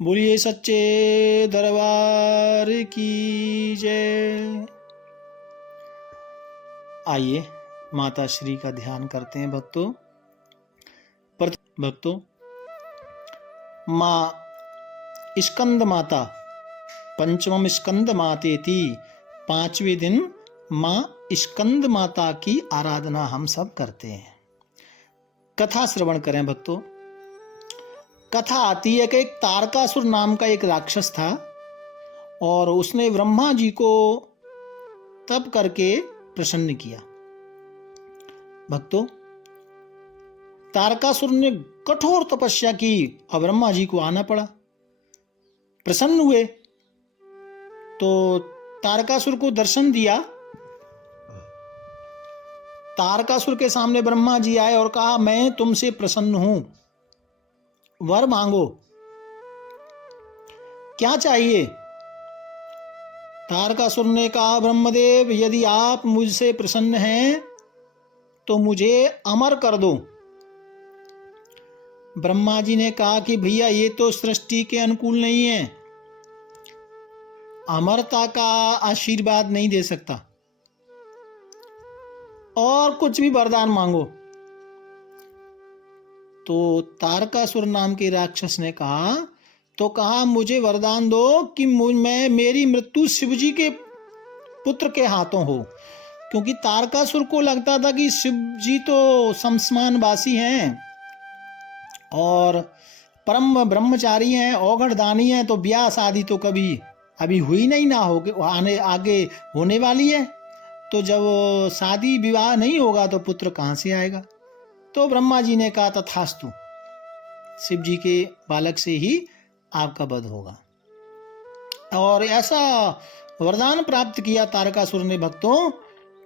बोलिए सच्चे दरबार की जय। आइए माता श्री का ध्यान करते हैं भक्तों। भक्तों, माँ स्कंद माता पंचमम स्कंद मातेति, 5वें दिन माँ स्कंद माता की आराधना हम सब करते हैं। कथा श्रवण करें भक्तों। कथा आती है कि एक तारकासुर नाम का एक राक्षस था और उसने ब्रह्मा जी को तप करके प्रसन्न किया। भक्तों, तारकासुर ने कठोर तपस्या की और ब्रह्मा जी को आना पड़ा। प्रसन्न हुए तो तारकासुर को दर्शन दिया। तारकासुर के सामने ब्रह्मा जी आए और कहा, मैं तुमसे प्रसन्न हूं, वर मांगो, क्या चाहिए? तारकासुर ने कहा, ब्रह्मदेव, यदि आप मुझसे प्रसन्न हैं तो मुझे अमर कर दो। ब्रह्मा जी ने कहा कि भैया ये तो सृष्टि के अनुकूल नहीं है, अमरता का आशीर्वाद नहीं दे सकता, और कुछ भी वरदान मांगो। तो तारकासुर नाम के राक्षस ने कहा मुझे वरदान दो कि मेरी मृत्यु शिवजी के पुत्र के हाथों हो। क्योंकि तारकासुर को लगता था कि शिवजी तो शमशानवासी हैं और परम ब्रह्मचारी हैं, औघड़ दानी हैं, तो ब्याह शादी तो कभी अभी हुई नहीं, ना हो आगे होने वाली है। तो जब शादी विवाह नहीं होगा तो पुत्र कहाँ से आएगा? तो ब्रह्मा जी ने कहा, तथास्तु, शिव जी के बालक से ही आपका वध होगा। और ऐसा वरदान प्राप्त किया तारकासुर ने भक्तों।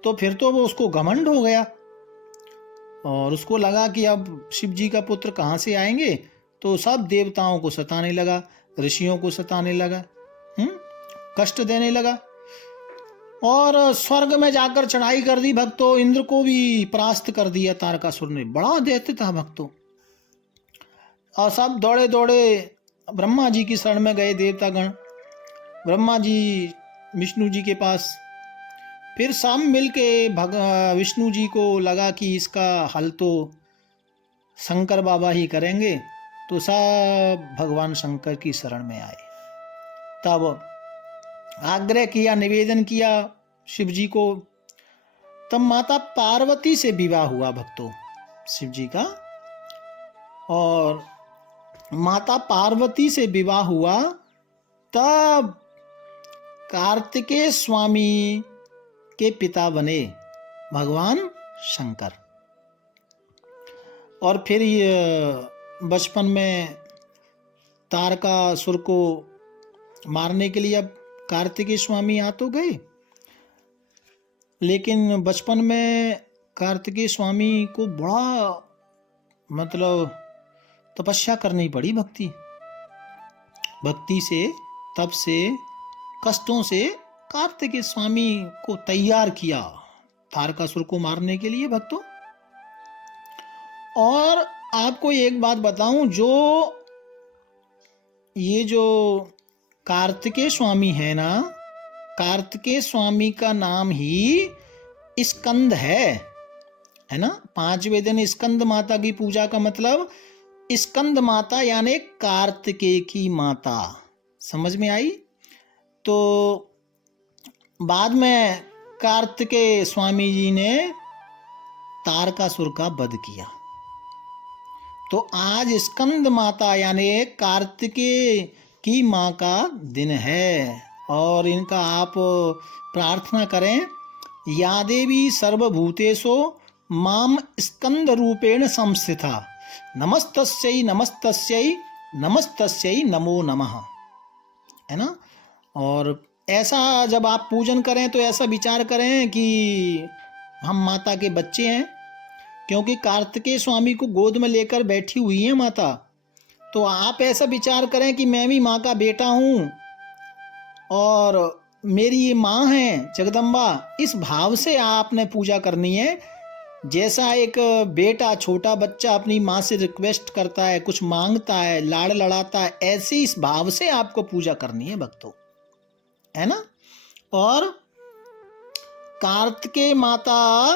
तो फिर तो वो उसको घमंड हो गया और उसको लगा कि अब शिव जी का पुत्र कहाँ से आएंगे। तो सब देवताओं को सताने लगा, ऋषियों को सताने लगा, कष्ट देने लगा और स्वर्ग में जाकर चढ़ाई कर दी भक्तों। इंद्र को भी परास्त कर दिया तारकासुर ने। बड़ा दैत्य था भक्तों। और सब दौड़े दौड़े ब्रह्मा जी की शरण में गए देवतागण। ब्रह्मा जी विष्णु जी के पास, फिर सब मिलके विष्णु जी को लगा कि इसका हल तो शंकर बाबा ही करेंगे। तो सब भगवान शंकर की शरण में आए। तब आग्रह किया, निवेदन किया शिव जी को। तब माता पार्वती से विवाह हुआ भक्तों शिव जी का। और माता पार्वती से विवाह हुआ तब कार्तिकेय स्वामी के पिता बने भगवान शंकर। और फिर ये बचपन में तारकासुर को मारने के लिए अब कार्तिकेय स्वामी आ तो गए, लेकिन बचपन में कार्तिकेय स्वामी को बड़ा तपस्या करनी पड़ी। भक्ति से, तप से, कष्टों से कार्तिकेय स्वामी को तैयार किया तारकासुर को मारने के लिए भक्तों। और आपको एक बात बताऊं, ये जो कार्तिकेय स्वामी है ना, कार्तिकेय स्वामी का नाम ही स्कंद है ना। 5वें दिन स्कंद माता की पूजा का मतलब स्कंद माता यानी कार्तिकेय की माता। समझ में आई? तो बाद में कार्तिकेय स्वामी जी ने तारकासुर का वध किया। तो आज स्कंद माता यानी कार्तिकेय की माँ का दिन है। और इनका आप प्रार्थना करें, या देवी सर्वभूतेषु माम स्कंद रूपेण संस्थिता, नमस्तस्यै नमस्तस्यै नमस्तस्यै नमो नमः, है ना। और ऐसा जब आप पूजन करें तो ऐसा विचार करें कि हम माता के बच्चे हैं, क्योंकि कार्तिकेय स्वामी को गोद में लेकर बैठी हुई है माता। तो आप ऐसा विचार करें कि मैं भी माँ का बेटा हूँ और मेरी ये माँ है जगदम्बा। इस भाव से आपने पूजा करनी है। जैसा एक बेटा, छोटा बच्चा अपनी माँ से रिक्वेस्ट करता है, कुछ मांगता है, लाड़ लड़ाता है, ऐसे इस भाव से आपको पूजा करनी है भक्तों, है ना। और कार्तिकेय माता,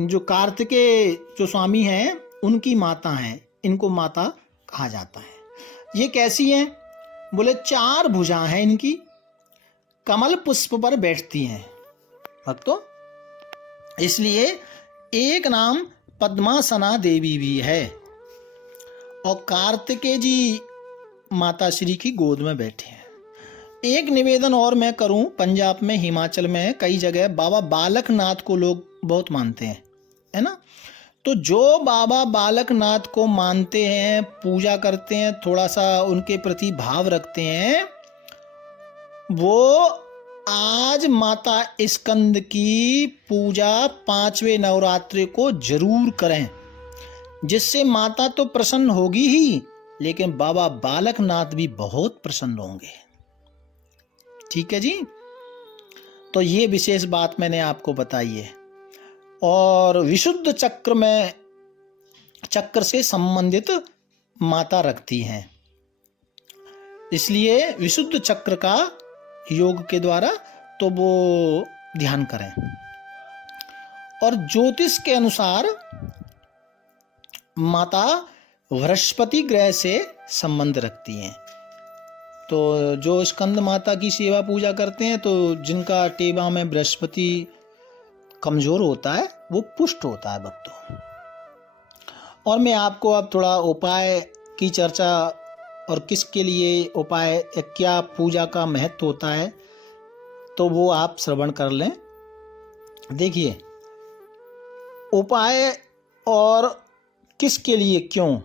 जो कार्तिकेय जो स्वामी हैं उनकी माता हैं, इनको माता कहा जाता है। ये कैसी हैं? बोले 4 भुजा हैं इनकी, कमल पुष्प पर बैठती हैं भक्तों, इसलिए एक नाम पद्मासना देवी भी है। और कार्तिकेय जी माता श्री की गोद में बैठे हैं। एक निवेदन और मैं करूं, पंजाब में, हिमाचल में कई जगह बाबा बालकनाथ को लोग बहुत मानते हैं, है ना। तो जो बाबा बालकनाथ को मानते हैं, पूजा करते हैं, थोड़ा सा उनके प्रति भाव रखते हैं, वो आज माता स्कंद की पूजा 5वें नवरात्रि को जरूर करें, जिससे माता तो प्रसन्न होगी ही, लेकिन बाबा बालकनाथ भी बहुत प्रसन्न होंगे। ठीक है जी। तो ये विशेष बात मैंने आपको बताई है। और विशुद्ध चक्र में, चक्र से संबंधित माता रखती हैं, इसलिए विशुद्ध चक्र का योग के द्वारा तो वो ध्यान करें। और ज्योतिष के अनुसार माता बृहस्पति ग्रह से संबंध रखती हैं। तो जो स्कंद माता की सेवा पूजा करते हैं, तो जिनका टेबा में बृहस्पति कमजोर होता है वो पुष्ट होता है भक्तों। और मैं आपको अब थोड़ा उपाय की चर्चा, और किसके लिए उपाय, क्या पूजा का महत्व होता है, तो वो आप श्रवण कर लें। देखिए उपाय और किसके लिए, क्यों।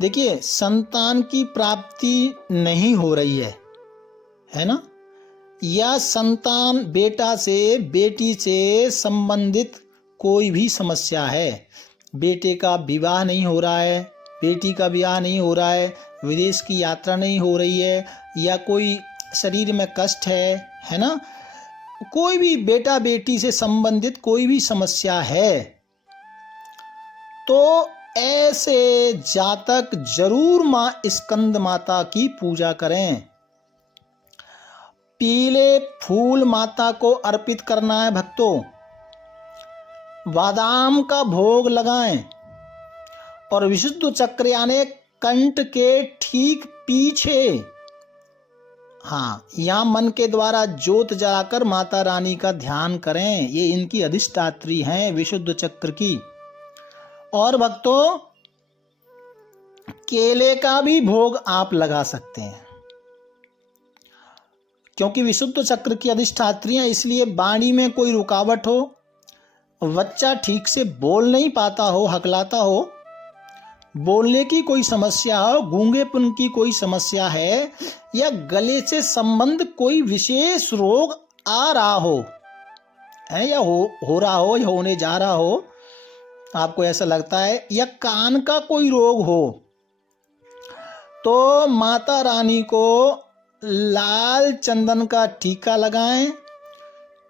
देखिए संतान की प्राप्ति नहीं हो रही है ना, या संतान, बेटा से, बेटी से संबंधित कोई भी समस्या है, बेटे का विवाह नहीं हो रहा है, बेटी का विवाह नहीं हो रहा है, विदेश की यात्रा नहीं हो रही है, या कोई शरीर में कष्ट है ना, कोई भी बेटा बेटी से संबंधित कोई भी समस्या है, तो ऐसे जातक जरूर मां स्कंद माता की पूजा करें। पीले फूल माता को अर्पित करना है भक्तों, बादाम का भोग लगाएं, और विशुद्ध चक्र यानी कंठ के ठीक पीछे, हाँ, यहाँ मन के द्वारा ज्योत जलाकर माता रानी का ध्यान करें। ये इनकी अधिष्ठात्री हैं विशुद्ध चक्र की। और भक्तों केले का भी भोग आप लगा सकते हैं, क्योंकि विशुद्ध चक्र की अधिष्ठात्री हैं, इसलिए वाणी में कोई रुकावट हो, बच्चा ठीक से बोल नहीं पाता हो, हकलाता हो, बोलने की कोई समस्या हो, गूंगेपन की कोई समस्या है, या गले से संबंध कोई विशेष रोग आ रहा हो, है, या हो रहा हो, या होने जा रहा हो, आपको ऐसा लगता है, या कान का कोई रोग हो, तो माता रानी को लाल चंदन का टीका लगाएं।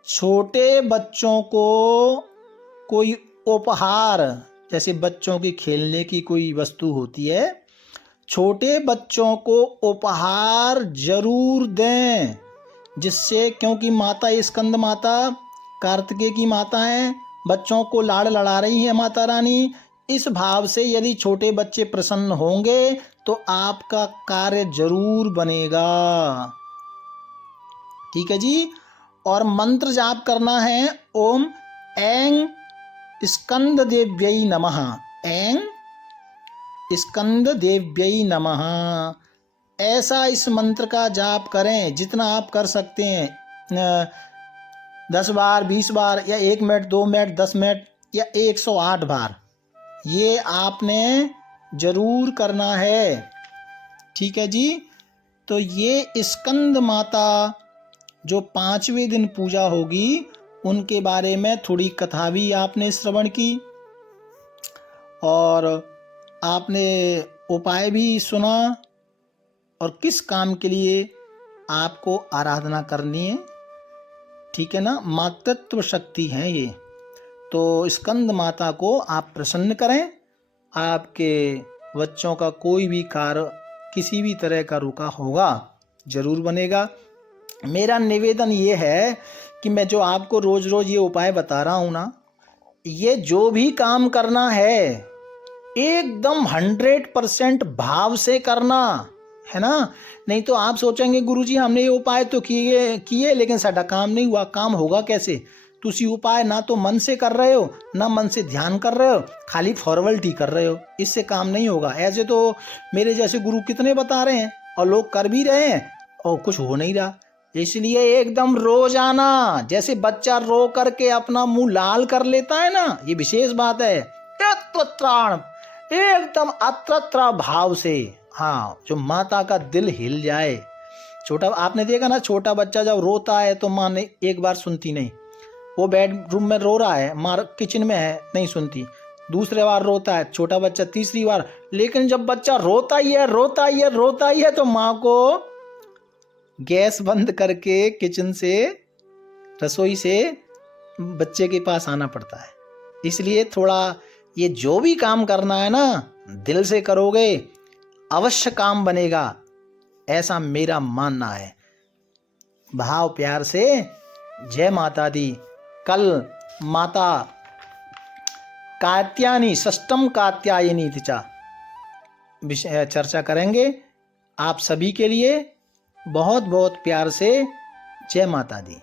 छोटे बच्चों को कोई उपहार, जैसे बच्चों की खेलने की कोई वस्तु होती है, छोटे बच्चों को उपहार जरूर दें, जिससे, क्योंकि माता स्कंद माता कार्तिकेय की माता है, बच्चों को लाड़ लड़ा रही है माता रानी, इस भाव से यदि छोटे बच्चे प्रसन्न होंगे तो आपका कार्य जरूर बनेगा। ठीक है जी। और मंत्र जाप करना है, ओम ऐं स्कंद देव्यै नमः, ऐं स्कंद देव्यै नमः, ऐसा इस मंत्र का जाप करें जितना आप कर सकते हैं, 10 बार, 20 बार, या 1 मिनट, 2 मिनट, 10 मिनट, या 108 बार, ये आपने जरूर करना है। ठीक है जी। तो ये स्कंद माता जो 5वें दिन पूजा होगी, उनके बारे में थोड़ी कथा भी आपने श्रवण की, और आपने उपाय भी सुना, और किस काम के लिए आपको आराधना करनी है। ठीक है ना, मातृत्व शक्ति है ये, तो स्कंद माता को आप प्रसन्न करें, आपके बच्चों का कोई भी कार्य किसी भी तरह का रुका होगा जरूर बनेगा। मेरा निवेदन ये है कि मैं जो आपको रोज रोज ये उपाय बता रहा हूँ ना, ये जो भी काम करना है एकदम 100% भाव से करना है ना। नहीं तो आप सोचेंगे गुरुजी हमने ये उपाय तो किए लेकिन साडा काम नहीं हुआ। काम होगा कैसे? तुसी उपाय ना तो मन से कर रहे हो, ना मन से ध्यान कर रहे हो, खाली फॉर्मेलिटी कर रहे हो, इससे काम नहीं होगा। ऐसे तो मेरे जैसे गुरु कितने बता रहे हैं और लोग कर भी रहे हैं और कुछ हो नहीं रहा। इसलिए एकदम रोजाना, जैसे बच्चा रो करके अपना मुंह लाल कर लेता है ना, ये विशेष बात है, एकदम अत्रत्र भाव से, हाँ, जो माता का दिल हिल जाए। छोटा, आपने देखा ना, छोटा बच्चा जब रोता है तो माँ ने एक बार सुनती नहीं, वो बेडरूम में रो रहा है, माँ किचन में है, नहीं सुनती। दूसरे बार रोता है छोटा बच्चा, तीसरी बार, लेकिन जब बच्चा रोता ही है तो माँ को गैस बंद करके किचन से, रसोई से बच्चे के पास आना पड़ता है। इसलिए थोड़ा ये जो भी काम करना है ना, दिल से करोगे अवश्य काम बनेगा, ऐसा मेरा मानना है। भाव प्यार से जय माता दी। कल माता कात्यायनी, षष्ठम कात्यायनी तिचा विषय चर्चा करेंगे। आप सभी के लिए बहुत बहुत प्यार से जय माता दी।